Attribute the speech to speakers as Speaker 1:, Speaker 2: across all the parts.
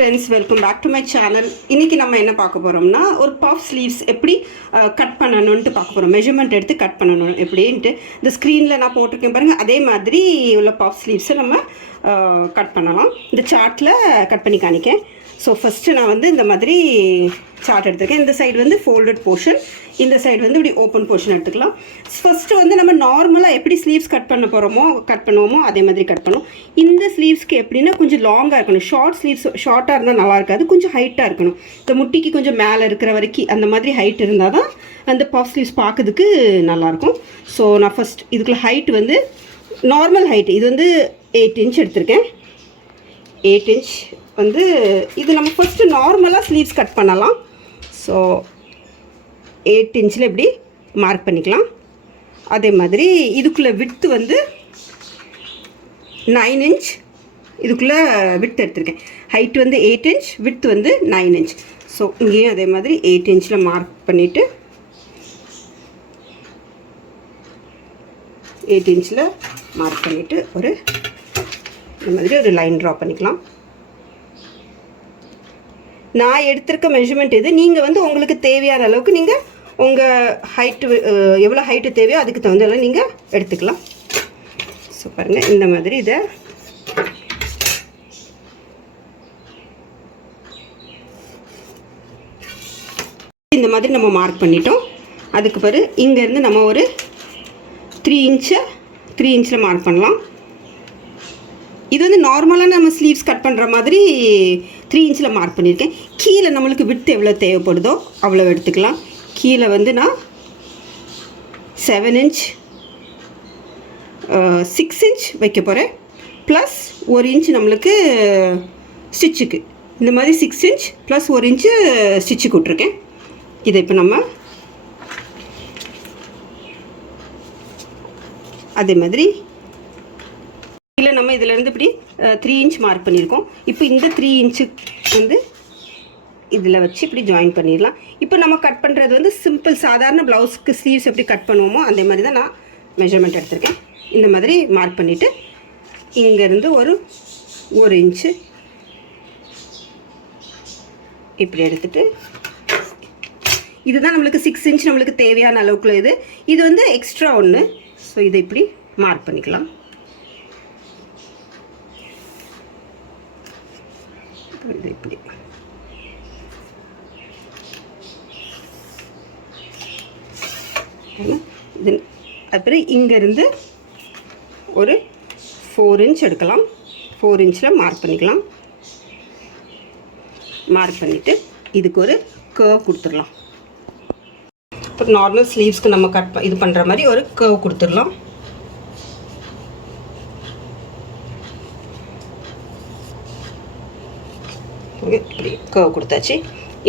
Speaker 1: Friends welcome back to my channel இன்றைக்கி நம்ம என்ன பார்க்க போகிறோம்னா ஒரு பஃப் ஸ்லீவ்ஸ் எப்படி கட் பண்ணணுன்ட்டு பார்க்க போகிறோம் மெஷர்மெண்ட் எடுத்து கட் பண்ணணும் எப்படின்ட்டு. இந்த ஸ்க்ரீனில் நான் போட்டிருக்கேன் பாருங்கள் அதே மாதிரி உள்ள பஃப் ஸ்லீவ்ஸை நம்ம கட் பண்ணலாம். இந்த சார்ட்டில் கட் பண்ணி காணிக்கேன் ஸோ ஃபஸ்ட்டு நான் வந்து இந்த மாதிரி சார்ட் எடுத்துருக்கேன். இந்த சைடு வந்து ஃபோல்டட் போர்ஷன் இந்த சைடு வந்து இப்படி ஓப்பன் போர்ஷன் எடுத்துக்கலாம். ஃபஸ்ட்டு வந்து நம்ம நார்மலாக எப்படி ஸ்லீவ்ஸ் கட் பண்ண போகிறோமோ கட் பண்ணுவோமோ அதே மாதிரி கட் பண்ணுவோம். இந்த ஸ்லீவ்ஸ்க்கு எப்படின்னா கொஞ்சம் லாங்காக இருக்கணும். ஷார்ட் ஸ்லீவ்ஸ் ஷார்ட்டாக இருந்தால் நல்லா இருக்காது. கொஞ்சம் ஹைட்டாக இருக்கணும். இந்த முட்டிக்கு கொஞ்சம் மேலே இருக்கிற வரைக்கும் அந்த மாதிரி ஹைட் இருந்தால் தான் அந்த பஃப் ஸ்லீவ்ஸ் பார்க்கறதுக்கு நல்லாயிருக்கும் ஸோ நான் ஃபஸ்ட் இதுக்குள்ள ஹைட் வந்து நார்மல் ஹைட் இது வந்து எயிட் இன்ச் எடுத்திருக்கேன். எயிட் இன்ச் வந்து இது நம்ம ஃபஸ்ட்டு நார்மலாக ஸ்லீவ்ஸ் கட் பண்ணலாம். ஸோ எயிட் இன்ச்சில் இப்படி மார்க் பண்ணிக்கலாம். அதே மாதிரி இதுக்குள்ளே விட்டு வந்து நைன் இன்ச் இதுக்குள்ளே விட்த் எடுத்திருக்கேன். ஹைட் வந்து எயிட் இன்ச் விட்த் வந்து நைன் இன்ச் ஸோ இங்கேயும் அதே மாதிரி எயிட் இன்ச்சில் மார்க் பண்ணிவிட்டு எயிட் இன்ச்சில் மார்க் பண்ணிவிட்டு ஒரு இந்த மாதிரி ஒரு லைன் ட்ரா பண்ணிக்கலாம். நான் எடுத்திருக்க மெஷர்மெண்ட் இது நீங்கள் வந்து உங்களுக்கு தேவையான அளவுக்கு நீங்கள் உங்கள் ஹைட்டு எவ்வளோ ஹைட்டு தேவையோ அதுக்கு தகுந்த நீங்கள் எடுத்துக்கலாம். ஸோ பாருங்கள் இந்த மாதிரி இதை இந்த மாதிரி நம்ம மார்க் பண்ணிட்டோம். அதுக்கு பிறகு இங்கேருந்து நம்ம ஒரு த்ரீ இன்ச்சை த்ரீ இன்ச்சில் மார்க் பண்ணலாம். இது வந்து நார்மலாக நம்ம ஸ்லீவ்ஸ் கட் பண்ணுற மாதிரி த்ரீ இன்ச்சில் மார்க் பண்ணியிருக்கேன். கீழே நம்மளுக்கு விட்டு எவ்வளோ தேவைப்படுதோ அவ்வளோ எடுத்துக்கலாம். கீழே வந்து நான் செவன் இன்ச் சிக்ஸ் இன்ச் வைக்க போகிறேன் ப்ளஸ் ஒரு இன்ச் நம்மளுக்கு ஸ்டிச்சுக்கு இந்த மாதிரி சிக்ஸ் இன்ச் ப்ளஸ் ஒரு இன்ச்சு ஸ்டிச்சுக்கு விட்ருக்கேன் இதை இப்போ நம்ம அதே மாதிரி இல்லை நம்ம இதிலேருந்து இப்படி த்ரீ இன்ச் மார்க் பண்ணியிருக்கோம் இப்போ இந்த த்ரீ இன்ச்சு வந்து இதில் வச்சு இப்படி ஜாயின் பண்ணிடலாம். இப்போ நம்ம கட் பண்ணுறது வந்து சிம்பிள் சாதாரண ப்ளவுஸ்க்கு ஸ்லீவ்ஸ் எப்படி கட் பண்ணுவோமோ அதே மாதிரி தான் நான் மெஷர்மெண்ட் எடுத்திருக்கேன். இந்த மாதிரி மார்க் பண்ணிவிட்டு இங்கேருந்து ஒரு ஒரு இன்ச்சு இப்படி எடுத்துட்டு இதுதான் நம்மளுக்கு சிக்ஸ் இன்ச் நம்மளுக்கு தேவையான அளவுக்குள்ள இது. இது வந்து எக்ஸ்ட்ரா ஒன்று ஸோ இதை இப்படி மார்க் பண்ணிக்கலாம். இது இப்படி. இது அப்புறம் இங்கேருந்து ஒரு ஃபோர் இன்ச் எடுக்கலாம். ஃபோர் இன்ச்சில் மார்க் பண்ணிக்கலாம். மார்க் பண்ணிவிட்டு இதுக்கு ஒரு கர்வ் கொடுத்துடலாம். இப்போ நார்மல் ஸ்லீவ்ஸ்க்கு நம்ம கட் இது பண்ணுற மாதிரி ஒரு கர்வ் கொடுத்துடலாம். இப்படி கொடுத்தாச்சு.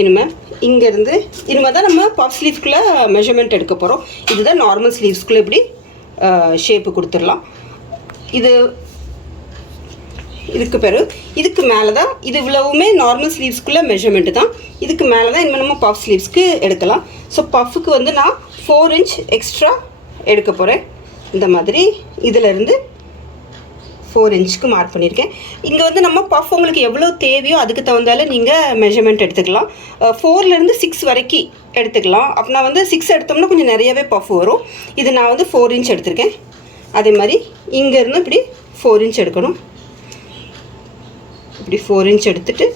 Speaker 1: இனிமேல் இங்கேருந்து இனிமேல் தான் நம்ம பஃப் ஸ்லீவ்ஸ்குள்ளே மெஷர்மெண்ட் எடுக்க போகிறோம் இதுதான் நார்மல் ஸ்லீவ்ஸ்குள்ளே இப்படி ஷேப்பு கொடுத்துடலாம். இது இதுக்கு பிறகு இதுக்கு மேலே தான் இது இவ்வளவுமே நார்மல் ஸ்லீவ்ஸ்க்குள்ளே மெஷர்மெண்ட்டு தான். இதுக்கு மேலே தான் இனிமேல் நம்ம பஃப் ஸ்லீவ்ஸ்க்கு எடுக்கலாம். ஸோ பஃப்புக்கு வந்து நான் ஃபோர் இன்ச் எக்ஸ்ட்ரா எடுக்க போகிறேன் இந்த மாதிரி இதிலேருந்து ஃபோர் இன்ச்சுக்கு மார்க் பண்ணியிருக்கேன். இங்கே வந்து நம்ம பஃப் உங்களுக்கு எவ்வளோ தேவையோ அதுக்கு தகுந்தால நீங்கள் மெஷர்மெண்ட் எடுத்துக்கலாம். ஃபோர்லேருந்து சிக்ஸ் வரைக்கும் எடுத்துக்கலாம். நான் வந்து சிக்ஸ் எடுத்தோம்னா கொஞ்சம் நிறையவே பஃப் வரும். இது நான் வந்து ஃபோர் இன்ச் எடுத்திருக்கேன். அதே மாதிரி இங்கேருந்து இப்படி ஃபோர் இன்ச் எடுக்கணும். இப்படி ஃபோர் இன்ச் எடுத்துட்டு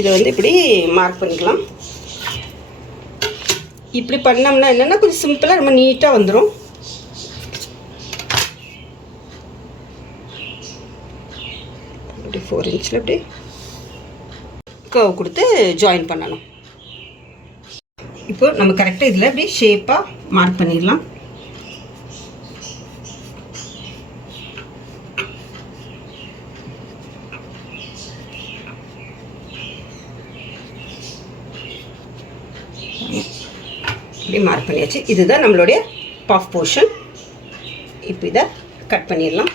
Speaker 1: இதை வந்து இப்படி மார்க் பண்ணிக்கலாம். இப்படி பண்ணோம்னா என்னென்னா கொஞ்சம் சிம்பிளாக ரொம்ப நீட்டாக வந்துடும் இப்படி ஃபோர் இன்ச்சில் இப்படி கர்வ் கொடுத்து ஜாயின் பண்ணணும். இப்போ நம்ம கரெக்டாக இதில் இப்படி ஷேப்பாக மார்க் பண்ணிடலாம். இப்படி மார்க் பண்ணியாச்சு. இதுதான் நம்மளுடைய பஃப் போர்ஷன் இப்போ இதை கட் பண்ணிடலாம்.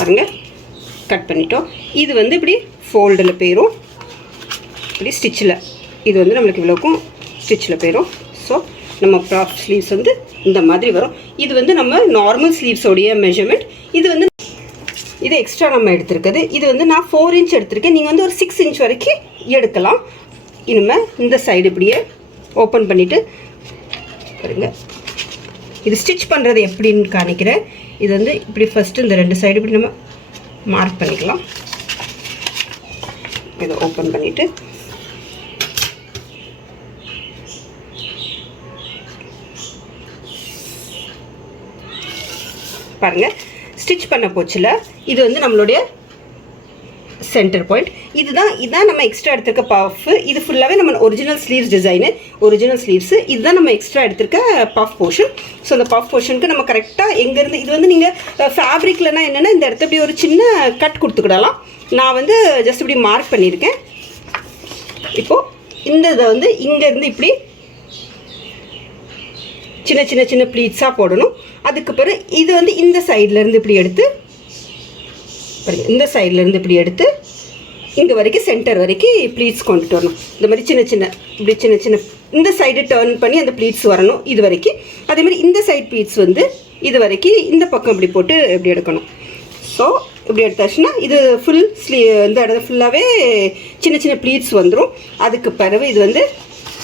Speaker 1: பாருங்கள் கட் பண்ணிட்டோம். இது வந்து இப்படி ஃபோல்டில் போயிடும் இப்படி ஸ்டிச்சில் இது வந்து நம்மளுக்கு இவ்வளோக்கும் ஸ்டிச்சில் போயிடும் ஸோ நம்ம ப்ராப் ஸ்லீவ்ஸ் வந்து இந்த மாதிரி வரும். இது வந்து நம்ம நார்மல் ஸ்லீவ்ஸோடைய மெஷர்மெண்ட் இது வந்து இது எக்ஸ்ட்ரா நம்ம எடுத்திருக்குது. இது வந்து நான் ஃபோர் இன்ச் எடுத்திருக்கேன். நீங்கள் வந்து ஒரு சிக்ஸ் இன்ச் வரைக்கும் எடுக்கலாம். இனிமேல் இந்த சைடு இப்படியே ஓப்பன் பண்ணிவிட்டு பாருங்கள் இது ஸ்டிச் பண்ணுறது எப்படின்னு காணிக்கிறேன் இது வந்து இப்படி ஃபஸ்ட்டு இந்த ரெண்டு சைடு இப்படி நம்ம மார்க் பண்ணிக்கலாம். இதை ஓப்பன் பண்ணிவிட்டு பாருங்கள் ஸ்டிச் பண்ண போச்சில். இது வந்து நம்மளுடைய சென்டர் பாயிண்ட் இதுதான் இதுதான் நம்ம எக்ஸ்ட்ரா எடுத்திருக்க பஃப் இது ஃபுல்லாகவே நம்ம original sleeves design original sleeves இதுதான் நம்ம எக்ஸ்ட்ரா எடுத்திருக்க பஃப் போர்ஷன் ஸோ அந்த பஃப் போர்ஷனுக்கு நம்ம கரெக்டாக எங்கேருந்து இது வந்து நீங்கள் ஃபேப்ரிக்லனா என்னென்னா இந்த இடத்த இப்படி ஒரு சின்ன கட் கொடுத்துக்கிடலாம். நான் வந்து ஜஸ்ட் இப்படி மார்க் பண்ணியிருக்கேன். இப்போது இந்த இதை வந்து இங்கேருந்து இப்படி சின்ன சின்ன சின்ன ப்ளீட்ஸாக போடணும். அதுக்கு பிறகு இது வந்து இந்த சைட்லேருந்து இப்படி எடுத்து பாருங்க இந்த சைட்லேருந்து இப்படி எடுத்து இங்கே வரைக்கும் சென்டர் வரைக்கும் ப்ளீட்ஸ் கொண்டுட்டு வரணும். இந்த மாதிரி சின்ன சின்ன இப்படி சின்ன சின்ன இந்த சைடு டேர்ன் பண்ணி அந்த ப்ளீட்ஸ் வரணும் இது வரைக்கும். அதே மாதிரி இந்த சைட் ப்ளீட்ஸ் வந்து இது வரைக்கும் இந்த பக்கம் இப்படி போட்டு இப்படி எடுக்கணும். ஸோ இப்படி எடுத்தாச்சுன்னா இது ஃபுல் ஸ்லீ இந்த இடத்துல ஃபுல்லாகவே சின்ன சின்ன ப்ளீட்ஸ் வந்துடும் அதுக்கு பிறகு இது வந்து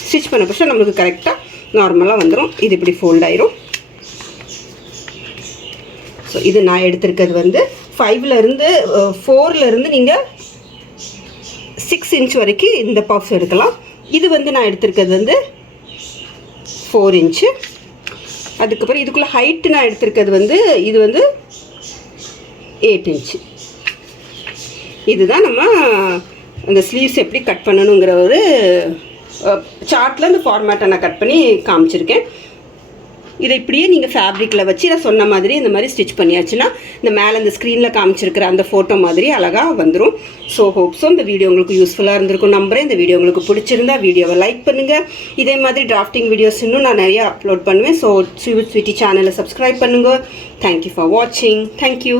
Speaker 1: ஸ்டிச் பண்ண பட்சம் நம்மளுக்கு கரெக்டாக நார்மலாக வந்துடும் இது இப்படி ஃபோல்ட் ஆயிரும். ஸோ இது நான் எடுத்திருக்கிறது வந்து ஃபைவ்லேருந்து ஃபோர்லேருந்து நீங்கள் சிக்ஸ் இன்ச் வரைக்கும் இந்த பஃப்ஸ் எடுக்கலாம். இது வந்து நான் எடுத்திருக்கிறது வந்து ஃபோர் இன்ச்சு அதுக்கப்புறம் இதுக்குள்ளே ஹைட்டு நான் எடுத்திருக்கிறது வந்து இது வந்து எயிட் இன்ச்சு இதுதான் நம்ம அந்த ஸ்லீவ்ஸ் எப்படி கட் பண்ணணுங்கிற ஒரு சார்ட்டில் இந்த ஃபார்மேட்டை நான் கட் பண்ணி காமிச்சிருக்கேன். இதை இப்படியே நீங்கள் ஃபேப்ரிக்கில் வச்சு நான் சொன்ன மாதிரி இந்த மாதிரி ஸ்டிச் பண்ணியாச்சுன்னா இந்த மேலே அந்த ஸ்க்ரீனில் காமிச்சிருக்கிற அந்த ஃபோட்டோ மாதிரி அழகாக வந்துடும் ஸோ ஹோப்ஸோ இந்த வீடியோ உங்களுக்கு யூஸ்ஃபுல்லாக இருந்திருக்கும். நம்புகிறேன் இந்த வீடியோ உங்களுக்கு பிடிச்சிருந்தா வீடியோவை லைக் பண்ணுங்கள் இதே மாதிரி டிராஃப்டிங் வீடியோஸ் இன்னும் நான் நிறையா அப்லோட் பண்ணுவேன். ஸோ ஸ்வீட் ஸ்வீட்டி சேனலை சப்ஸ்கிரைப் பண்ணுங்கள் தேங்க்யூ ஃபார் வாட்சிங் தேங்க்யூ